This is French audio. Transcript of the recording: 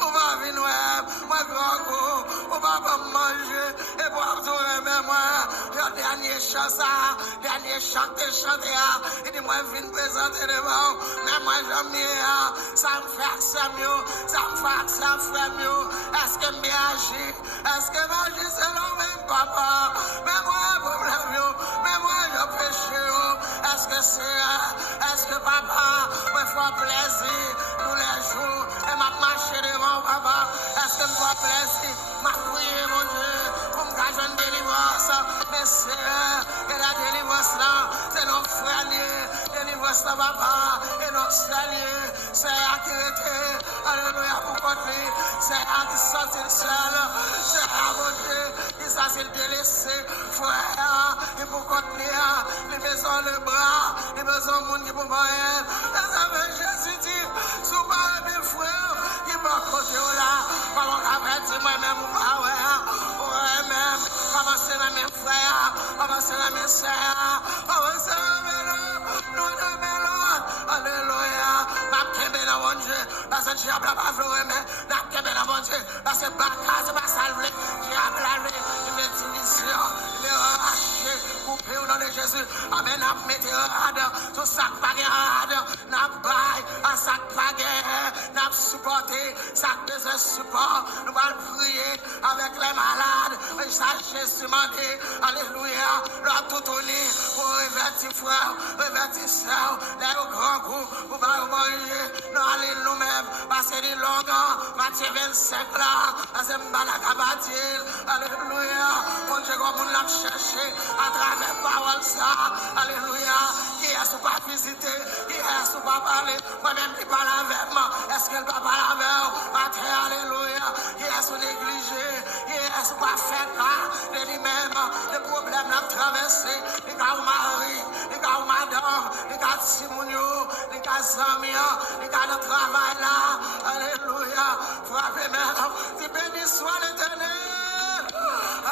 On va venir, moi, grand coup, on va pas manger, et boire tout, mais moi, le dernier chant, ça, dernier chanter, et dit, moi, je viens présenter devant, mais moi, j'aime bien, ça me fait ça mieux, ça me fait mieux, est-ce que je agis, est-ce que je agis selon même papa, mais moi, problème mieux, mais moi, je péché, est-ce que papa, me fait plaisir tous les jours, et m'a marché devant papa, est-ce que me fait plaisir, m'a prié mon Dieu, pour me garder une délivrance, mais c'est la délivrance là, c'est nos frères liés, délivrance là papa, et nos frères liés, c'est à qui était, alléluia pour côté, c'est à qui sortit seul, c'est à côté, qui s'est délaissé, frère, et pour côté, les besoins le bras, les besoins monde qui pour moyen, les amis Jésus dit, sous pas mes frères, qui m'a côté là, comment après dit moi-même ou pas, ouais, même, commencez la même frère, commencez la même sœur, commencez la même, nous de mélone, alléluia, ma kembe dans mon Dieu, parce que diable n'a pas voué, mais la kembe dans mon Dieu, parce que baka, c'est pas salvé, diable a levé, il met division, il est arraché, coupé au nom de Jésus, amen, n'a mettez rade, tout sac pagé rade, n'a bail, à sac pagé, n'a supporté, sac besoin support, nous allons prier avec les malades, et ça Jésus m'a dit, alléluia, l'homme tout uni, pour revertir frère, revertir sœur, les grands coups, pour pas manger, nous allons nous-mêmes, passer des longues, Matthieu 25 là, à ce malagabatil, alléluia, mon Dieu, comme on l'a cherché, à travers parole ça, alléluia, qui est-ce pas visiter, qui est-ce pas parler, moi-même qui parle avec moi, est-ce qu'elle va parler avec moi, alléluia, qui est-ce négligé, qui est-ce pas fait là, de lui-même, les problèmes l'a traversé, les gars au mari, les gars madame, les gars Simonio, les gars amis, les gars de travail là,